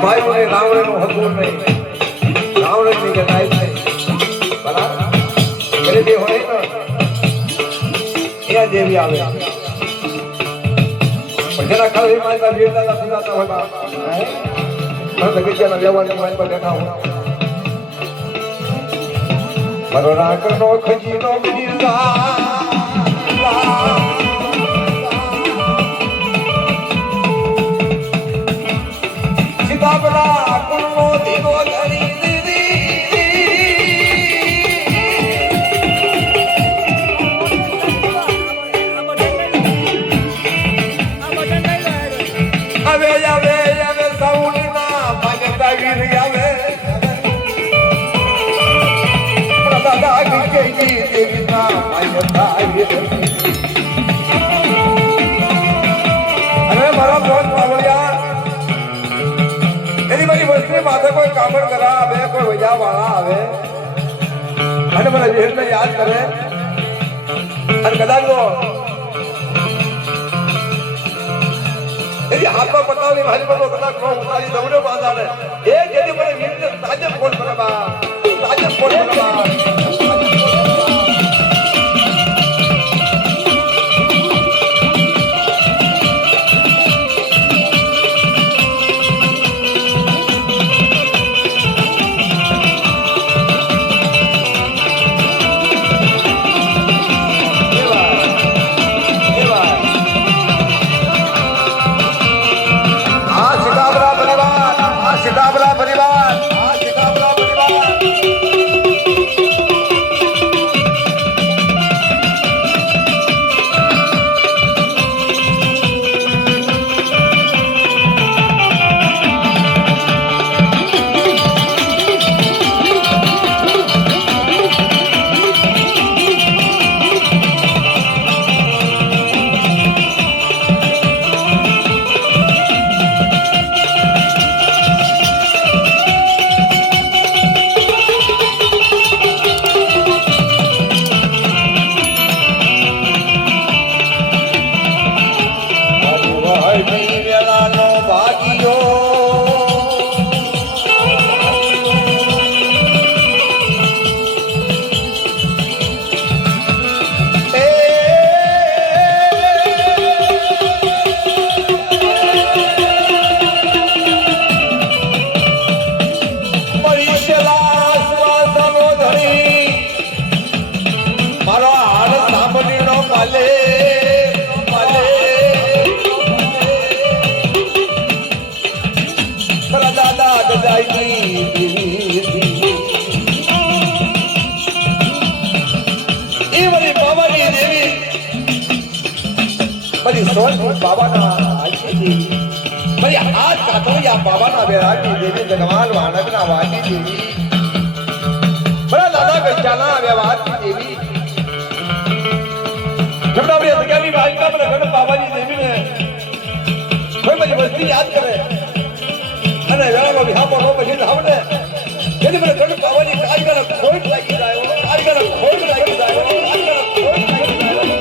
ભાઈ મને રાવણ નું હતું નહીં રાવણ ની કે કાઈ નહીં બરાબર ગરીબી હોય ને ત્યાં દેવી આવે પણ જેના ખાલી મારી વીરતા સુનાતા હોય બાપ તો ગીતાના વ્યવહારની મારી પર બેઠા હોય મારો રાકનો ખજીનો ગીરલા બાબલા કુલનો દીવો ધરી આવે આવે આવે સાઉન્ડના માનતા વીર આવે દાદા કે દેવીના માનતા વીર અરે મારા બોલ પાવળિયા એની મારી વસ્તી માથે કોઈ કામણ કરા આવે કોઈ વજા વાળા આવે અને મને વીરને યાદ કરે અને કદાચ તો એની હાથમાં પતાવની મારી પર કદાચ ઉતારી દવડે બાંધાડે એ જેની મને વીરને તાજે ફોન કરવા તાજે ફોન કરવા સિતાબરા પરિવાર આ સિતાબરા પરિવાર બાબાના બેરાગી દેવી જગવાલ વાનકના વાજી દેવી બડા દાદા ગજાના વ્યવહારની દેવી જમણા બે જગ્યાની વાજકા પર ગણ બાબાજી દેવીને કોઈ મારી વસ્તી યાદ કરે અને વેળામાં વિહાપો નો પછી ધાવને જેથી મને ગણ બાબાજી કાજગાના ખોટ લાગી જાય કાજગાના ખોટ લાગી જાય કાજગાના ખોટ લાગી જાય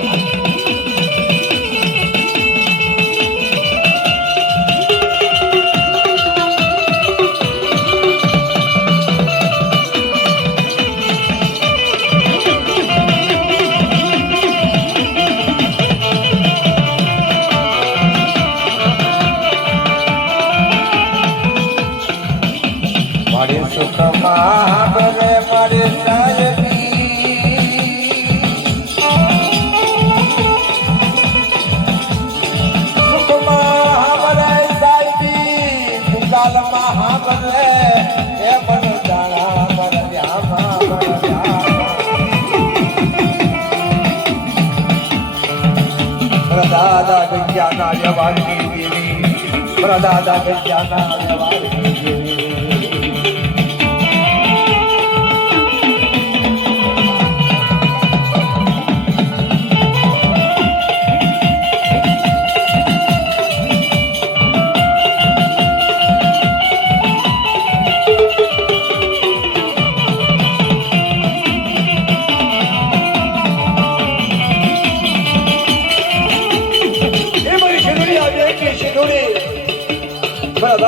દાદા ગજાના વ્યવહારની દેવી દાદા ગજાના વ્યવહારની દેવી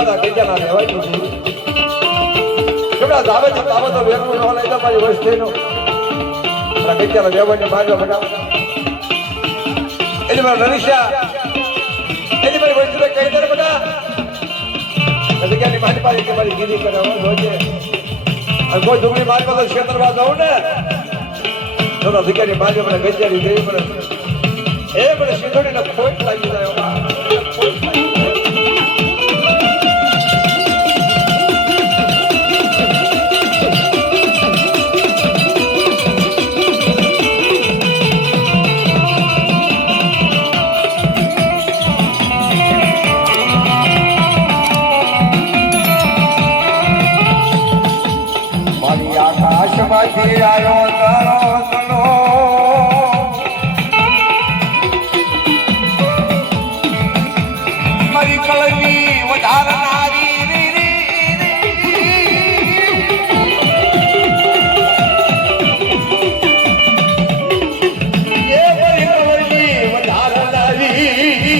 દાદા ગજાના લેવાયું છે કેવડા જાવે છે તાવે તો વેરનું ન લઈ જા મારી વસ્તીનો મારા ગજાના લેવાને માર્યો બેટા એની મારા નરીશા એની મારી વસ્તીને કહી દે બેટા ગજાની મારી પાસે કે મારી ગીરી કરાવો રોજે અને કોઈ ડુંગળી મારવા તો ક્ષેત્રમાં જાઉં ને તો અધિકારી માર્યો મને ગજાની દેવી મને એ મને સિંધોડીને ખોટ લાગી જાય મારી આકાશમાંથી આવ્યો તારો સનો મારી કળની વધારનારી એ મારી કળની વધારનારી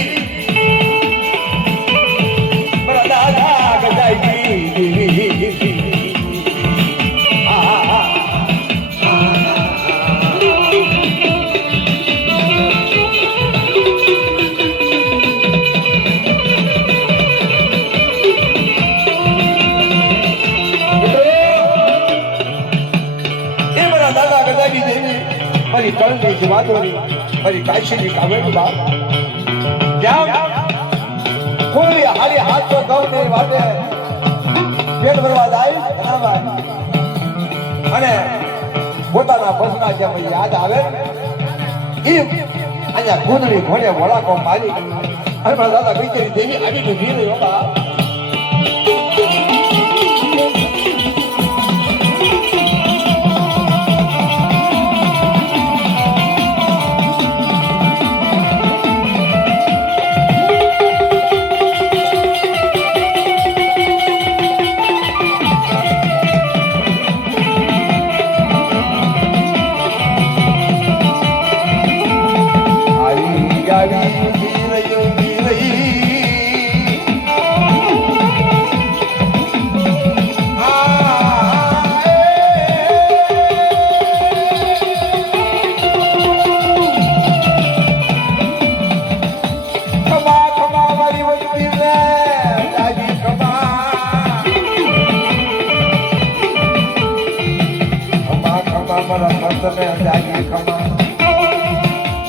મારા દાદા ગજાઈ મારી તળની જવાદોરી મારી કાશીની કાવેરી બાપ જ્યાં કોઈ હારી હાથ તો ગૌની વાતે પેટ ભરવા જાય અને પોતાના ભજના જેમ યાદ આવે એ અહીંયા ગુંદડી ઘોડે વળાકો મારી અને મારા દાદા બીજેરી દેવી આવી ઊભી રહ્યો બાપ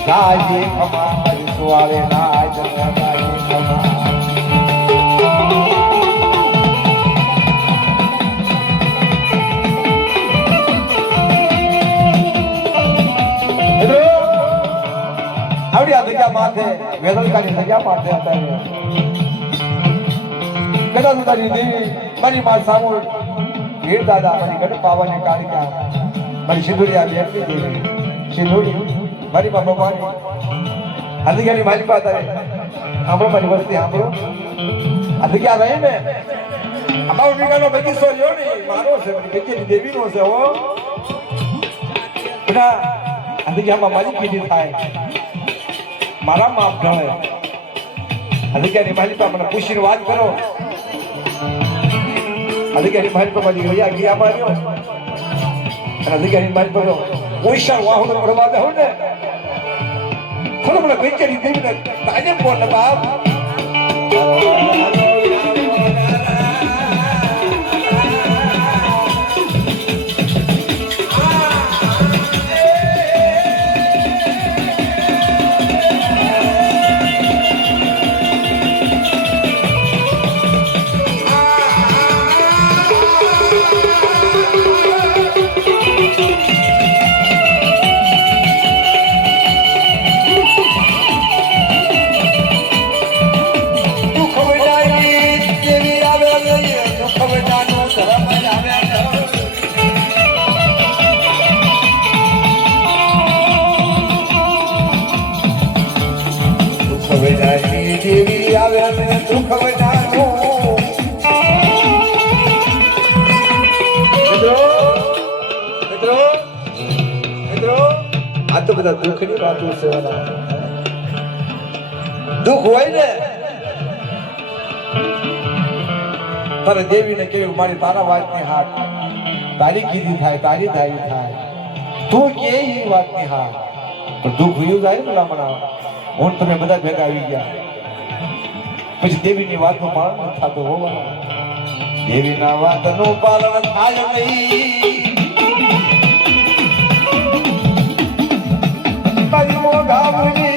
Gaji kama hari suare na jana gaji kama Hello Audi adikya maathe vedal kani sagya maathe atare Kada sudari devi mari ma samul Gir dada mari gad pavane karika mari shinduriya bhekti devi shinduri મારી બાપા મારી અધિકારી મારી પાસે સાંભળો મારી વસ્તી સાંભળો અધિકાર રહે ને અમારો વીઘાનો બગીચો લ્યો ને મારો છે બગીચી દેવીનો છે હો બેટા અધિકારમાં મારી કીધી થાય મારા માપ ઢળે અધિકારી મારી પાસે મને પૂછીને વાત કરો અધિકારી મારી પાસે મારી ગયા ગયા માર્યો અને અધિકારી મારી પાસે પૈસા વાહનો કરવા દે ને ખોલો મને બેચેરી દેવીને તાજે બોલ બાપ દેવી આવે અને દુઃખ વજાનું મિત્રો આ તો બધા દુઃખની વાતો છે દુઃખ હોય ને તારે દેવીને કેવી મારી તારા વાતની હાથ તારી કીધી થાય તારી ધારી થાય તું કે એ વાતની હાથ પણ દુઃખ વયું જાય ને ભલામણા હું તમે બધા ભેગા આવી ગયા પછી દેવીની વાતનું પાલન નથી થતું હોવા દેવીના વાતનું પાલન થાય નહીં મારી મોગાવની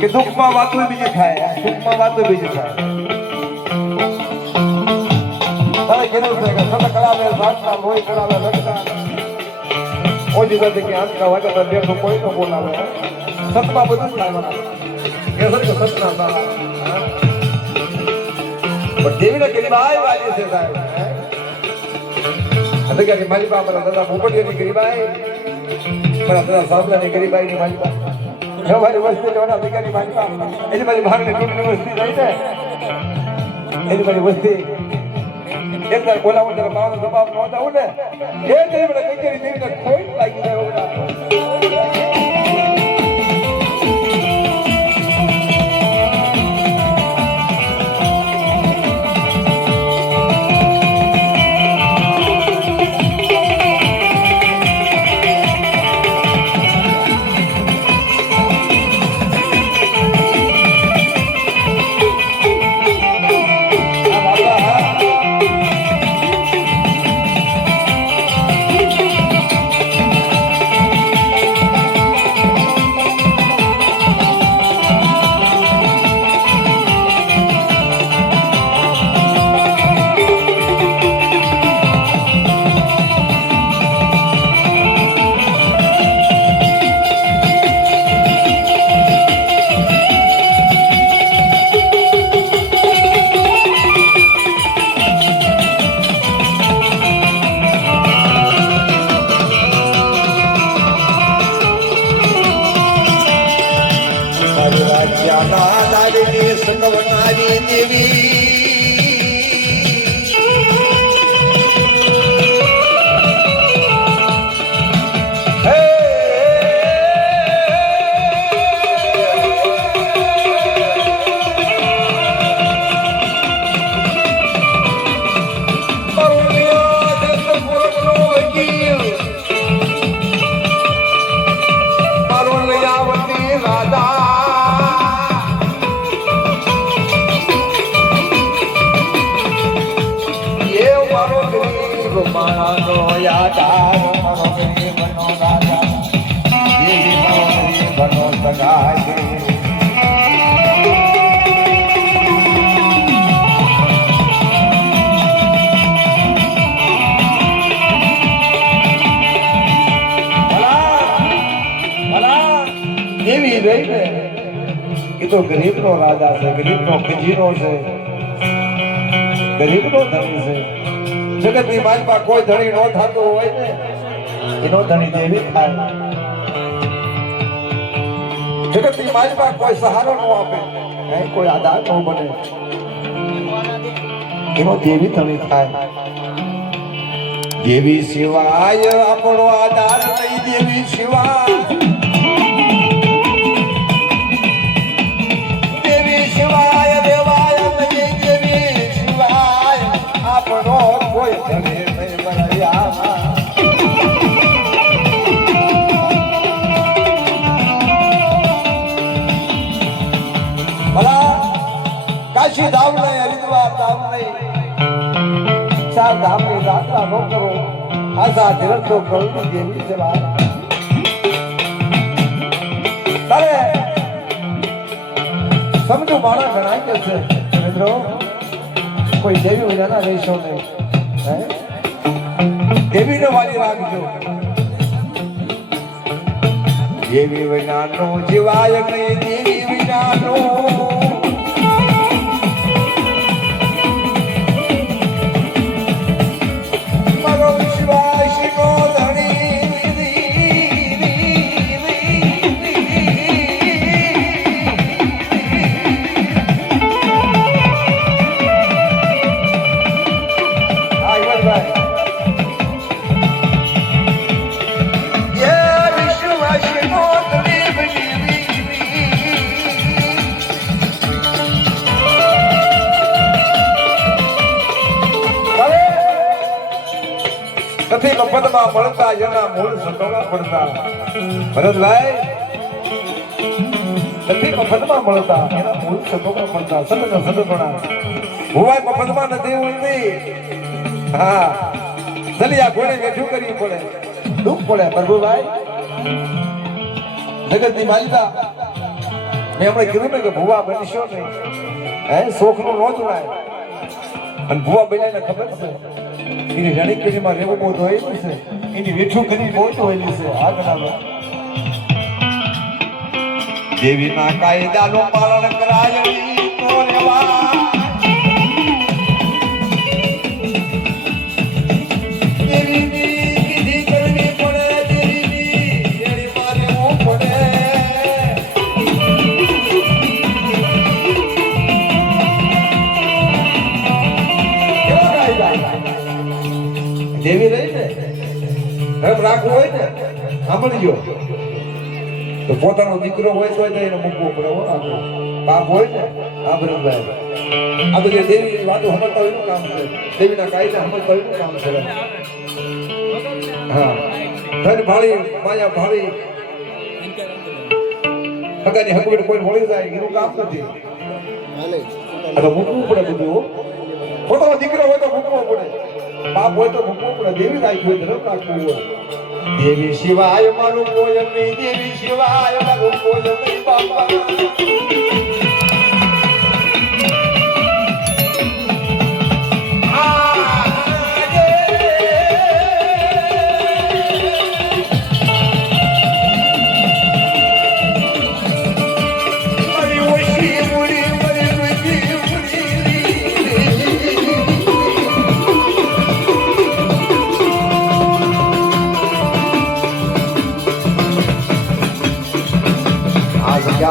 કે દુઃખમાં વાતો બીજી થાય સુખમાં વાતો બીજી થાય તારે કીધું છે કે સત કરાવે સાતના લોહી કરાવે લટકા ઓજી જતી કે આંચકા વાગે તો બેઠો કોઈ તો બોલાવે સતમાં બધું થાય એ સત્ય સતના સારા પણ દેવીને ગરીબાઈ વાલી છે સાહેબ અધિકારી મારી પાસે દાદા મોકડીયાની ગરીબાઈ મારા દાદા સાબલાની ગરીબાઈની મારી પાસે મારી વસ્તી લેવાના અધિકારી મારી એની મારી ભાગને ટૂંકની વસ્તી જાય છે એની મારી વસ્તી એક વાર બોલાવું ત્યારે મારો જવાબ ન આવું ને એ દેવી મને કઈ કરી દેવીને ખોટ લાગી જાય સંગવનારી દેવી દેવી રહી ને એ તો ગરીબ નો રાજા છે ગરીબ નો ખજીનો છે ગરીબ નો ધણી છે જગત ની માલમાં કોઈ ધણી નો થતો હોય ને એનો ધણી દેવી થાય જગત ની માલમાં કોઈ સહારો ન આપે કોઈ આધાર ન બને એનો દેવી ધણી થાય દેવી સિવાય આપણો આધાર નહીં દેવી સિવાય કાશી ધામ નહીં હરિદ્વાર ધામ નહીં ચાર ધામ ની યાત્રા ન કરો આશા ધીરજ તો કરવી દેવી છે તારે સમજો મારા ઘણા કે છે મિત્રો કોઈ દેવી વજાના રહેશો નહીં દેવીને વાલી રાખજો દેવી વિનાનો જીવાય નહીં દેવી વિનાનો પદમાં મળતા જેના મૂળ સટોળા પડતા ભરતભાઈ નથી મફતમાં મળતા એના મૂળ સટોળા પડતા સતત સટોળા ભુવાય મફતમાં નથી ઉલતી હા ચલિયા ઘોડે વેઠું કરવી પડે દુઃખ પડે પ્રભુભાઈ જગતની માલિકા મેં હમણાં કીધું ને કે ભુવા બનશો નહીં હે શોખનું નો જોડાય અને ભુવા બન્યાને ખબર છે એની રણી કેરીમાં રહેવું બહુ ધોયેલું છે એની વેઠું કરી બહુ ધોયેલું છે આ ગણાવે દેવીના કાયદાનું પાલન કરાય તો રેવા દેવી રહી ને ધર્મ રાખવું હોય ને સાંભળજો તો પોતાનો દીકરો હોય તો એને મૂકવો પડે બાપ હોય ને સાંભળભાઈ આ બધી દેવી વાતો સમજતા હોય કામ છે દેવીના કાયદા સમજતા હોય કામ છે હા ધન ભાળી માયા ભાળી હગાની હકવેટ કોઈ મળી જાય એનું કામ નથી તો મૂકવું પડે બધું પોતાનો દીકરો હોય તો મૂકવો પડે બાપ હોય તો મૂકવો પડે દેવી રાખી હોય ધર્મ રાખવું હોય દેવી શિવાય મારું કોઈ નહીં દેવી શિવાય મારું કોઈ નહીં બાપા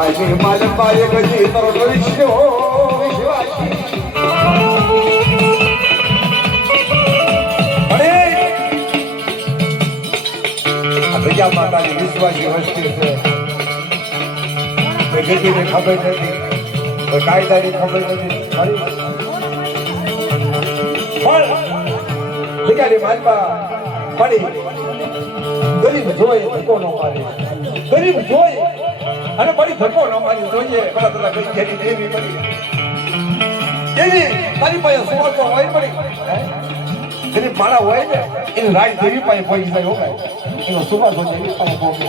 આજે માલમ પાયે ગજી તરો વિશ્વો વિશ્વાસી અરે આ ભૈયા માતાની વિશ્વાસી વસ્તી છે કોઈ ગજીને ખબર નથી કોઈ કાયદાની ખબર નથી પણ ભૈયાની માલપા પડી ગરીબ જોઈ ધક્કો ન મારે ગરીબ જોઈ અને બડી ધક્કો ન મારી જોઈએ પેલા પેલા કઈ ખેતી દેવી પડી દેવી તારી પાસે સુવા તો હોય પડી જેની માળા હોય ને એની રાઈ દેવી પાસે પડી જાય હોય એનો સુવા તો દેવી પાસે પહોંચે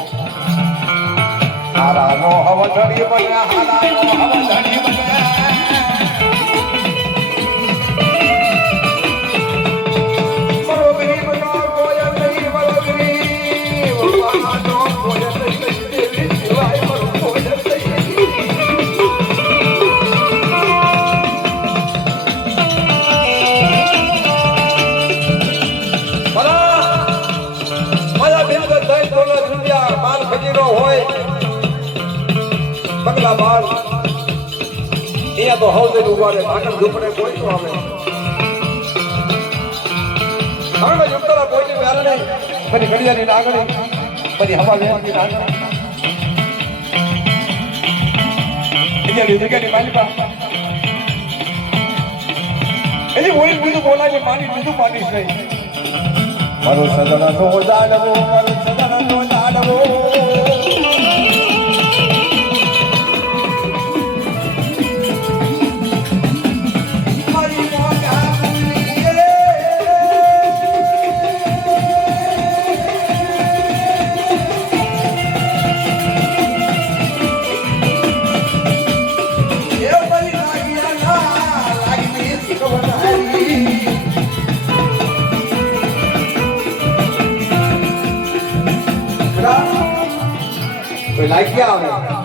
હારાનો હવધણી બને હારાનો હવધણી બને બરોબરી બનો કોઈ નહીં બરોબરી વવાનો કોઈ નહીં દેવી શિવાય પગલા બાર અહીંયા તો હવદે ઉભા રહે ભાગણ ઝૂપડે કોઈ તો આવે હવે યુક્તરા કોઈ વ્યાર નહીં પછી ઘડિયાની નાગણી પછી હવા લેવાની નાગણી જગ્યાની માલિકા એની બોલી બીજું બોલાય માની બીજું માનીશ નહીં મારો સદન નો જાડવો મારો સદન નો જાડવો કોઈ લાઈક ક્યાં આવે